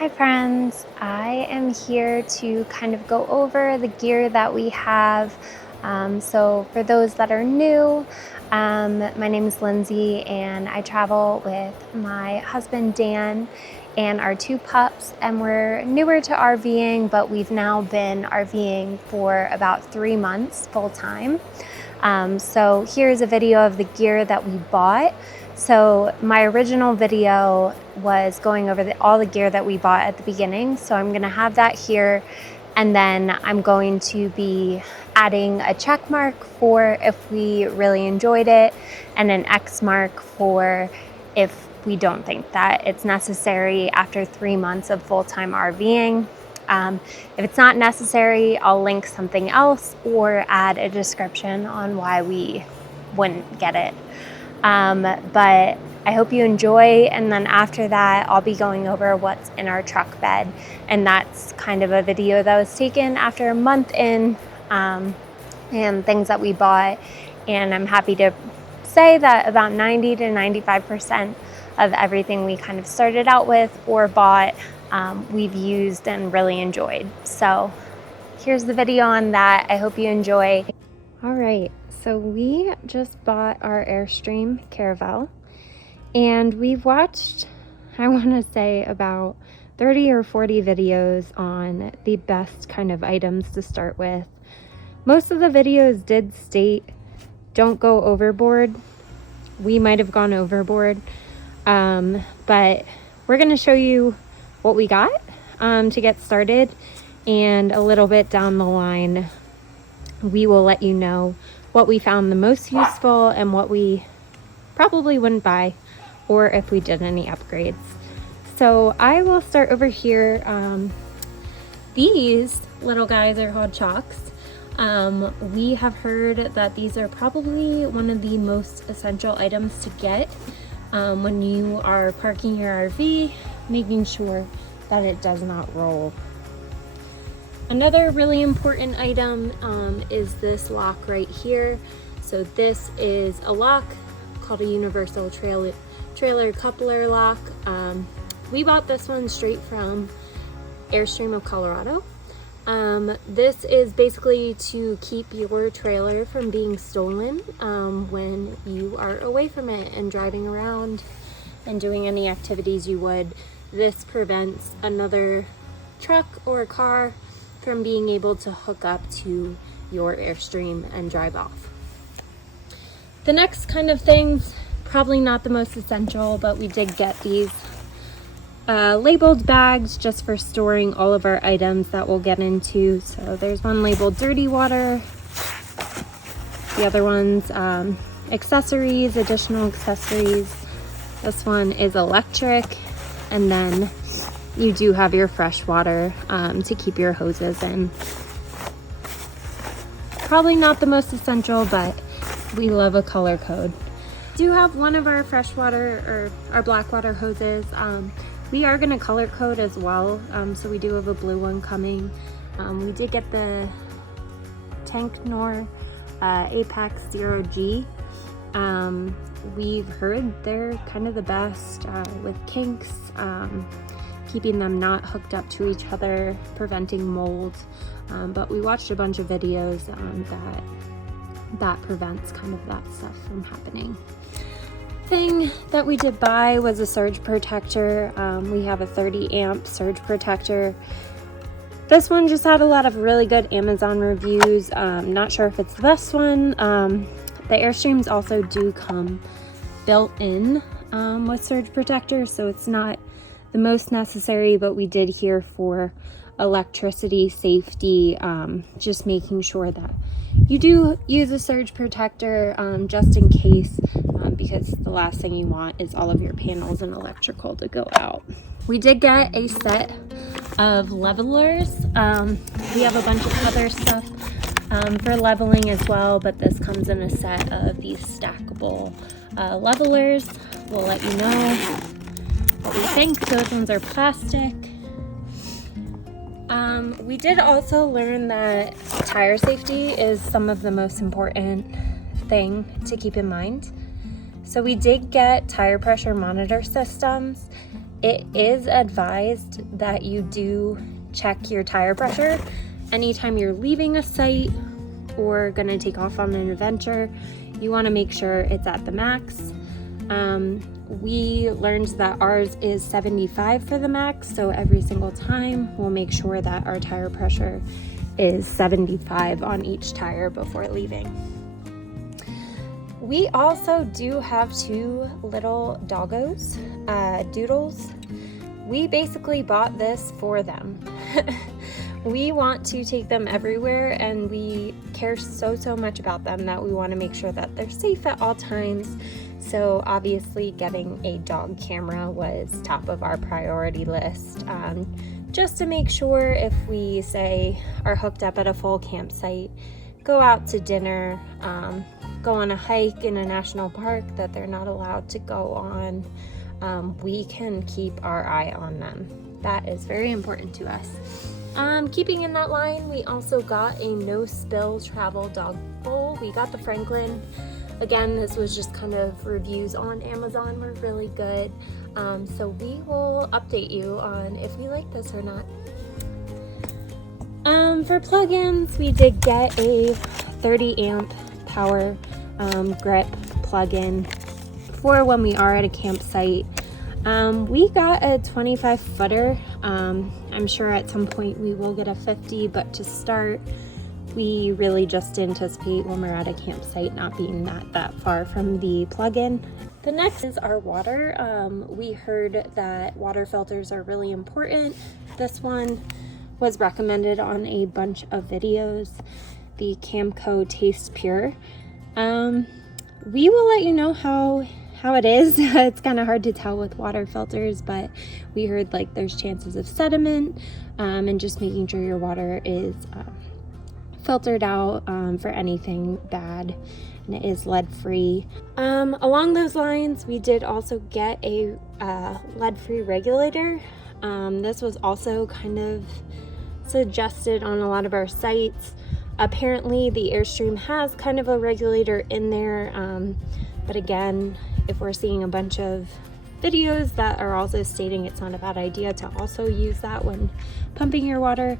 Hi friends, I am here to kind of go over the gear that we have. So for those that are new, my name is Lindsay and I travel with my husband Dan and our two pups, and we're newer to RVing, but we've now been RVing for about 3 months full time. So here's a video of the gear that we bought. So my original video was going over all the gear that we bought at the beginning. So I'm gonna have that here, and then I'm going to be adding a check mark for if we really enjoyed it, and an X mark for if we don't think that it's necessary after 3 months of full-time RVing. If it's not necessary, I'll link something else or add a description on why we wouldn't get it. But I hope you enjoy, and then after that I'll be going over what's in our truck bed, and that's kind of a video that was taken after a month in, and things that we bought. And I'm happy to say that about 90 to 95% of everything we kind of started out with or bought, we've used and really enjoyed. So here's the video on that. I hope you enjoy. All right, so we just bought our Airstream Caravel, and we've watched, I want to say, about 30 or 40 videos on the best kind of items to start with. Most of the videos did state don't go overboard. We might have gone overboard, but we're going to show you what we got to get started, and a little bit down the line we will let you know what we found the most useful and what we probably wouldn't buy, or if we did any upgrades. So I will start over here. These little guys are called chocks. We have heard that these are probably one of the most essential items to get when you are parking your RV, making sure that it does not roll. Another really important item is this lock right here. So this is a lock called a universal trailer coupler lock. We bought this one straight from Airstream of Colorado. This is basically to keep your trailer from being stolen when you are away from it and driving around and doing any activities you would. This prevents another truck or car from being able to hook up to your Airstream and drive off. The next kind of things, probably not the most essential, but we did get these labeled bags just for storing all of our items that we'll get into. So there's one labeled dirty water, the other one's accessories, additional accessories. This one is electric, and then you do have your fresh water to keep your hoses in. Probably not the most essential, but we love a color code. Do have one of our freshwater or our black water hoses. We are going to color code as well, so we do have a blue one coming. We did get the Tanknor Apex 0G. We've heard they're kind of the best with kinks, keeping them not hooked up to each other, preventing mold. But we watched a bunch of videos that prevents kind of that stuff from happening. Thing that we did buy was a surge protector. We have a 30 amp surge protector. This one just had a lot of really good Amazon reviews. Not sure if it's the best one. The Airstreams also do come built in with surge protectors, so it's not the most necessary, but we did hear for electricity safety, just making sure that you do use a surge protector just in case, because the last thing you want is all of your panels and electrical to go out. We did get a set of levelers. We have a bunch of other stuff for leveling as well, but this comes in a set of these stackable levelers. We'll let you know what we think. Those ones are plastic. We did also learn that tire safety is some of the most important thing to keep in mind. So we did get tire pressure monitor systems. It is advised that you do check your tire pressure anytime you're leaving a site or gonna take off on an adventure. You wanna make sure it's at the max. We learned that ours is 75 for the max, so every single time we'll make sure that our tire pressure is 75 on each tire before leaving. We also do have 2 little doggos, doodles. We basically bought this for them. We want to take them everywhere, and we care so much about them that we want to make sure that they're safe at all times. So obviously getting a dog camera was top of our priority list, just to make sure if we say are hooked up at a full campsite, go out to dinner, go on a hike in a national park that they're not allowed to go on, we can keep our eye on them. That is very important to us. Keeping in that line, we also got a no spill travel dog bowl. We got the Franklin. Again, this was just kind of reviews on Amazon were really good. So we will update you on if we like this or not. For plugins, we did get a 30 amp power grip plug-in for when we are at a campsite. We got a 25 footer. I'm sure at some point we will get a 50, but to start, we really just anticipate when we're at a campsite not being that far from the plug-in. The next is our water. We heard that water filters are really important. This one was recommended on a bunch of videos, the Camco Taste Pure. We will let you know how it is. It's kind of hard to tell with water filters, but we heard like there's chances of sediment, and just making sure your water is filtered out for anything bad, and it is lead free. Along those lines, we did also get a lead free regulator. This was also kind of suggested on a lot of our sites. Apparently the Airstream has kind of a regulator in there, but again, if we're seeing a bunch of videos that are also stating it's not a bad idea to also use that when pumping your water,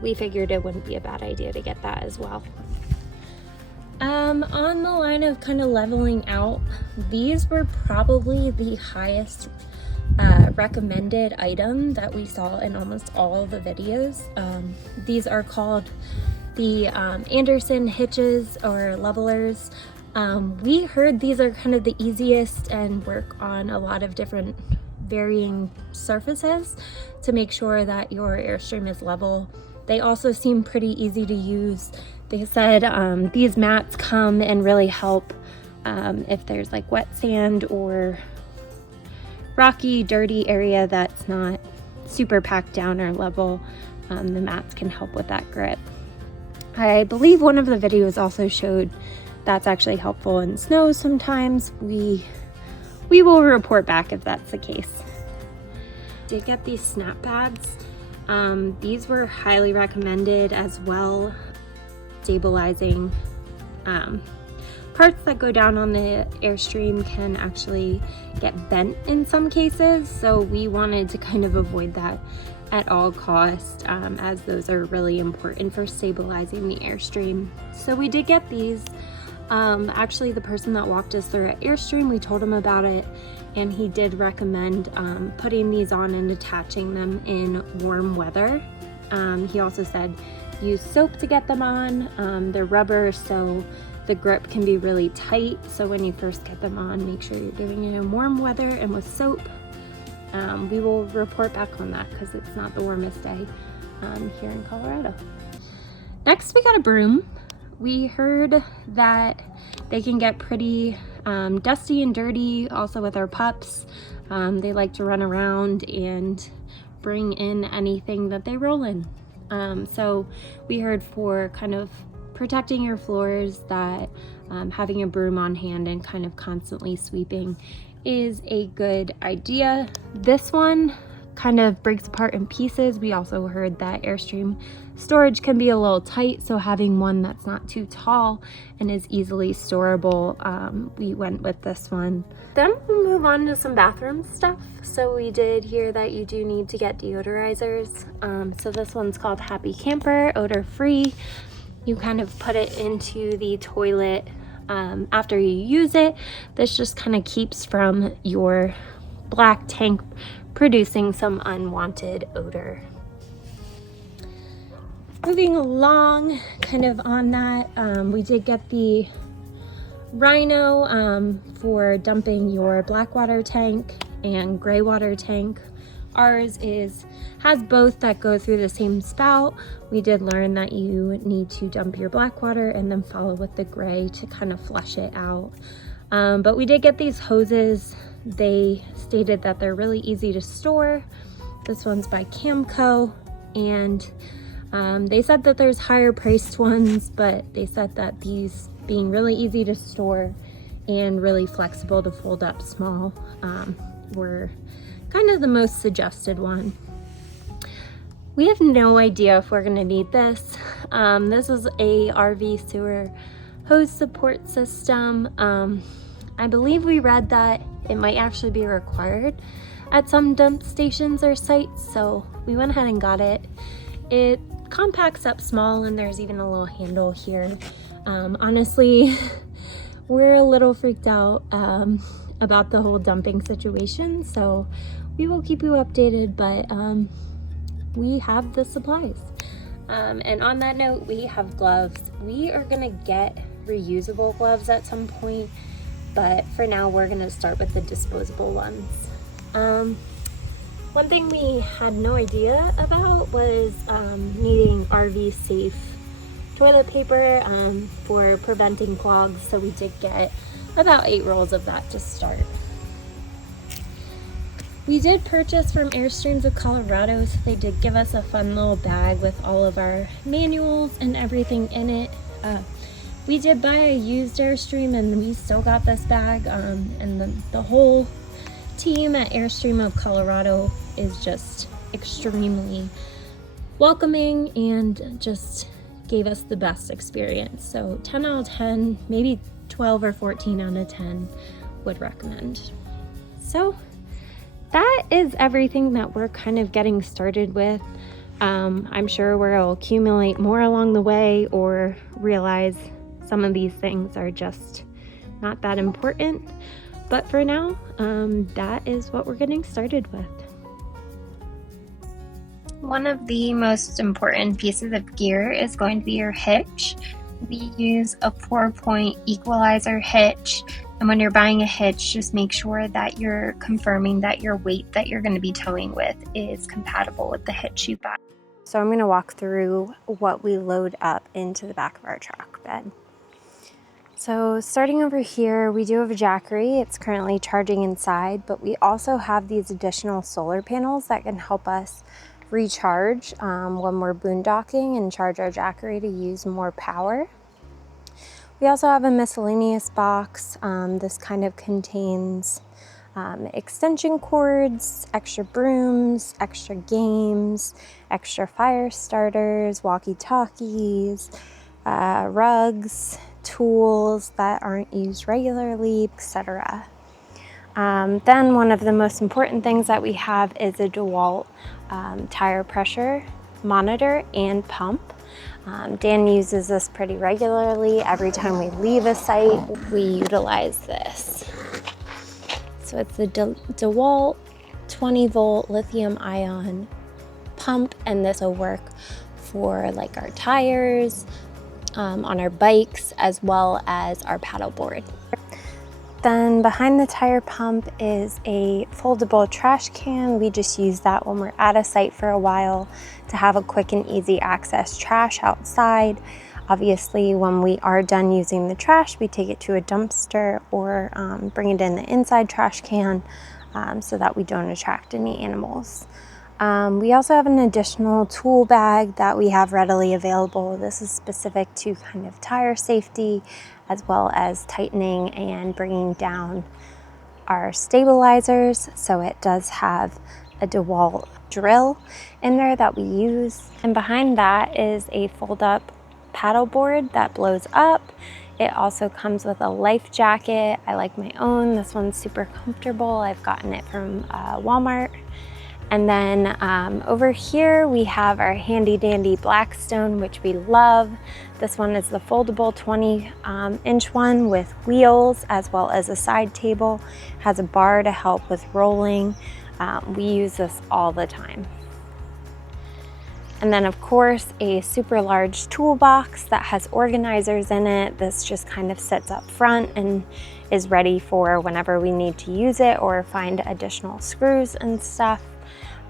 we figured it wouldn't be a bad idea to get that as well. On the line of kind of leveling out, these were probably the highest recommended item that we saw in almost all the videos. These are called the Anderson hitches or levelers. We heard these are kind of the easiest and work on a lot of different varying surfaces to make sure that your Airstream is level. They also seem pretty easy to use. They said these mats come and really help if there's like wet sand or rocky, dirty area that's not super packed down or level. The mats can help with that grip. I believe one of the videos also showed that's actually helpful in snow sometimes. We will report back if that's the case. Did get these snap pads. These were highly recommended as well. Stabilizing parts that go down on the Airstream can actually get bent in some cases, so we wanted to kind of avoid that at all costs, as those are really important for stabilizing the Airstream. So we did get these. Actually, the person that walked us through at Airstream, we told him about it, and he did recommend putting these on and attaching them in warm weather. He also said use soap to get them on. They're rubber, so the grip can be really tight, so when you first get them on, make sure you're doing it in warm weather and with soap. We will report back on that because it's not the warmest day here in Colorado. Next, we got a broom. We heard that they can get pretty dusty and dirty also with our pups. They like to run around and bring in anything that they roll in. So we heard for kind of protecting your floors that having a broom on hand and kind of constantly sweeping is a good idea. This one kind of breaks apart in pieces. We also heard that Airstream storage can be a little tight, so having one that's not too tall and is easily storable, we went with this one. Then we'll move on to some bathroom stuff. So we did hear that you do need to get deodorizers. So this one's called Happy Camper, odor free. You kind of put it into the toilet after you use it. This just kind of keeps from your black tank producing some unwanted odor. Moving along, kind of on that, we did get the Rhino for dumping your black water tank and gray water tank. Ours has both that go through the same spout. We did learn that you need to dump your black water and then follow with the gray to kind of flush it out. But we did get these hoses. They stated that they're really easy to store. This one's by Camco, and they said that there's higher priced ones, but they said that these being really easy to store and really flexible to fold up small were kind of the most suggested one. We have no idea if we're going to need this. This is a RV sewer hose support system. I believe we read that it might actually be required at some dump stations or sites, so we went ahead and got it. It compacts up small, and there's even a little handle here. Honestly, we're a little freaked out about the whole dumping situation, so we will keep you updated, but we have the supplies. And on that note, we have gloves. We are gonna get reusable gloves at some point, but for now we're gonna start with the disposable ones. One thing we had no idea about was needing RV safe toilet paper for preventing clogs, so we did get about 8 rolls of that to start. We did purchase from Airstreams of Colorado, so they did give us a fun little bag with all of our manuals and everything in it. We did buy a used Airstream, and we still got this bag, and the whole team at Airstream of Colorado is just extremely welcoming and just gave us the best experience. So 10 out of 10, maybe 12 or 14 out of 10 would recommend. So that is everything that we're kind of getting started with. I'm sure we'll accumulate more along the way or realize some of these things are just not that important. But for now, that is what we're getting started with. One of the most important pieces of gear is going to be your hitch. We use a 4-point equalizer hitch, and when you're buying a hitch, just make sure that you're confirming that your weight that you're going to be towing with is compatible with the hitch you buy. So I'm going to walk through what we load up into the back of our truck bed. So starting over here, we do have a Jackery. It's currently charging inside, but we also have these additional solar panels that can help us recharge when we're boondocking and charge our Jackery to use more power. We also have a miscellaneous box. This kind of contains extension cords, extra brooms, extra games, extra fire starters, walkie-talkies, rugs, tools that aren't used regularly, etc. Then one of the most important things that we have is a DeWalt tire pressure monitor and pump. Dan uses this pretty regularly. Every time we leave a site, we utilize this. So it's the DeWalt 20-volt lithium ion pump, and this will work for like our tires, on our bikes, as well as our paddleboard. Then behind the tire pump is a foldable trash can. We just use that when we're at a site for a while to have a quick and easy access trash outside. Obviously, when we are done using the trash, we take it to a dumpster or bring it in the inside trash can so that we don't attract any animals. We also have an additional tool bag that we have readily available. This is specific to kind of tire safety, as well as tightening and bringing down our stabilizers. So it does have a DeWalt drill in there that we use. And behind that is a fold-up paddleboard that blows up. It also comes with a life jacket. I like my own. This one's super comfortable. I've gotten it from Walmart. And then over here we have our handy dandy Blackstone, which we love. This one is the foldable 20-inch one with wheels as well as a side table. Has a bar to help with rolling. We use this all the time. And then of course a super large toolbox that has organizers in it. This just kind of sits up front and is ready for whenever we need to use it or find additional screws and stuff.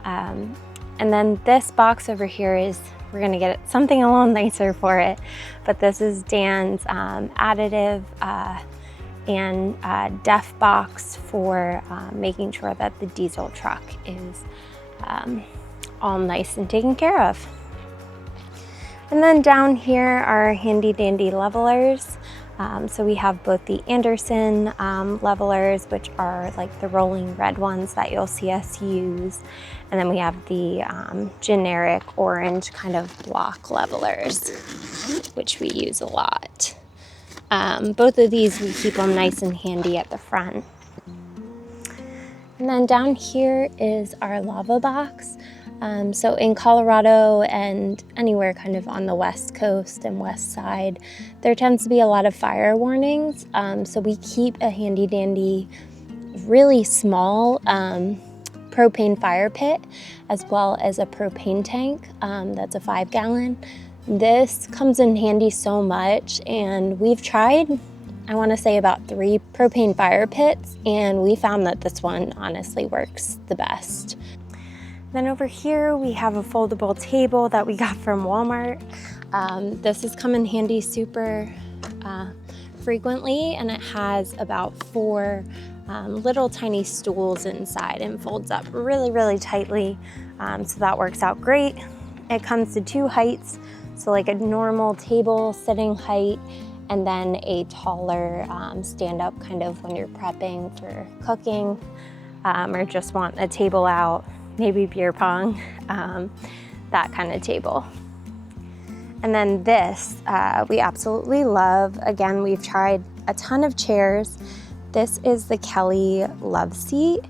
And then this box over here is, we're gonna get something a little nicer for it, but this is Dan's additive and def box for making sure that the diesel truck is all nice and taken care of. And then down here are handy dandy levelers. So we have both the Anderson levelers, which are like the rolling red ones that you'll see us use. And then we have the generic orange kind of block levelers, which we use a lot. Both of these, we keep them nice and handy at the front. And then down here is our lava box. So in Colorado and anywhere kind of on the West Coast and West Side, there tends to be a lot of fire warnings. So we keep a handy dandy, really small propane fire pit, as well as a propane tank that's a 5-gallon. This comes in handy so much, and we've tried, I want to say about 3 propane fire pits, and we found that this one honestly works the best. Then over here we have a foldable table that we got from Walmart. This has come in handy super frequently, and it has about 4 little tiny stools inside and folds up really, really tightly. So that works out great. It comes to 2 heights, so like a normal table sitting height, and then a taller stand-up kind of when you're prepping for cooking or just want a table out, maybe beer pong, that kind of table. And then this, we absolutely love. Again, we've tried a ton of chairs. This is the Kelly Love Seat.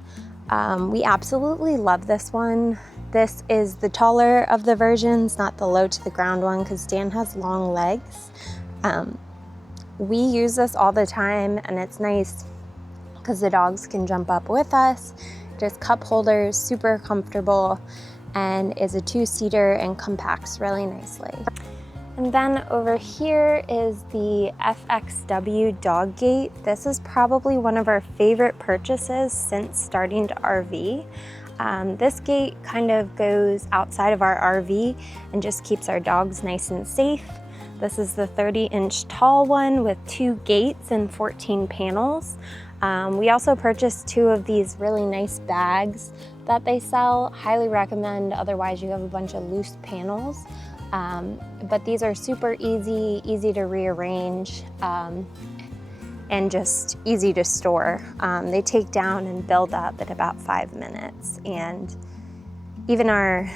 We absolutely love this one. This is the taller of the versions, not the low to the ground one, because Dan has long legs. We use this all the time, and it's nice because the dogs can jump up with us. Just cup holders, super comfortable, and is a 2-seater and compacts really nicely. And then over here is the FXW dog gate. This is probably one of our favorite purchases since starting to RV. This gate kind of goes outside of our RV and just keeps our dogs nice and safe. This is the 30-inch tall one with 2 gates and 14 panels. We also purchased 2 of these really nice bags that they sell. Highly recommend, otherwise you have a bunch of loose panels. But these are super easy to rearrange, and just easy to store. They take down and build up in about 5 minutes. And even our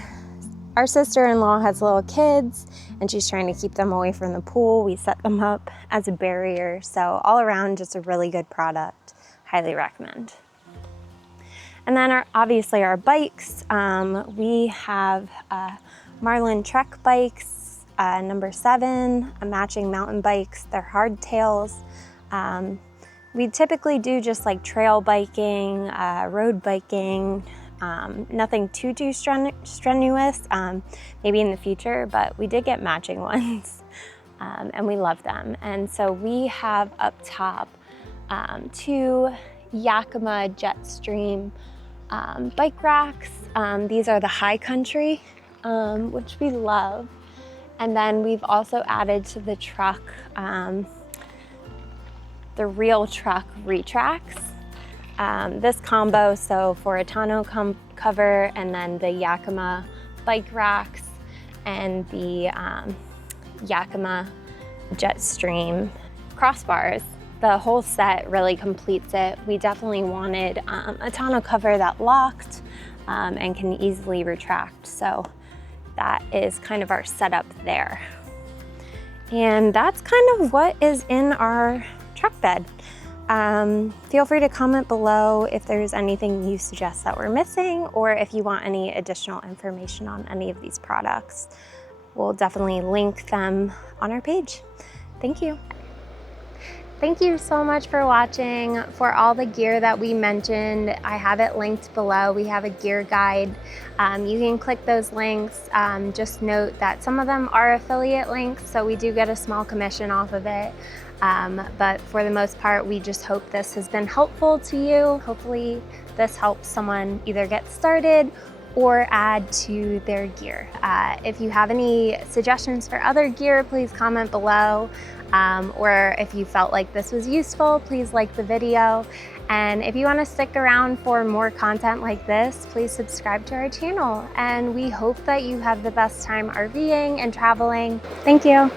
sister-in-law has little kids, and she's trying to keep them away from the pool. We set them up as a barrier. So all around, just a really good product. Highly recommend. And then obviously our bikes. We have Marlin Trek bikes, number 7, matching mountain bikes. They're hardtails. We typically do just like trail biking, road biking, nothing too strenuous, maybe in the future, but we did get matching ones, and we love them. And so we have up top 2 Yakima Jetstream bike racks. These are the High Country, which we love. And then we've also added to the truck the Real Truck Retracts. This combo, so for a tonneau cover, and then the Yakima bike racks and the Yakima Jetstream crossbars. The whole set really completes it. We definitely wanted a tonneau cover that locked, and can easily retract. So that is kind of our setup there. And that's kind of what is in our truck bed. Feel free to comment below if there's anything you suggest that we're missing, or if you want any additional information on any of these products. We'll definitely link them on our page. Thank you. Thank you so much for watching. For all the gear that we mentioned, I have it linked below. We have a gear guide. You can click those links. Just note that some of them are affiliate links, so we do get a small commission off of it. But for the most part, we just hope this has been helpful to you. Hopefully this helps someone either get started or add to their gear. If you have any suggestions for other gear, please comment below. Or if you felt like this was useful, please like the video. And if you want to stick around for more content like this, please subscribe to our channel. And we hope that you have the best time RVing and traveling. Thank you.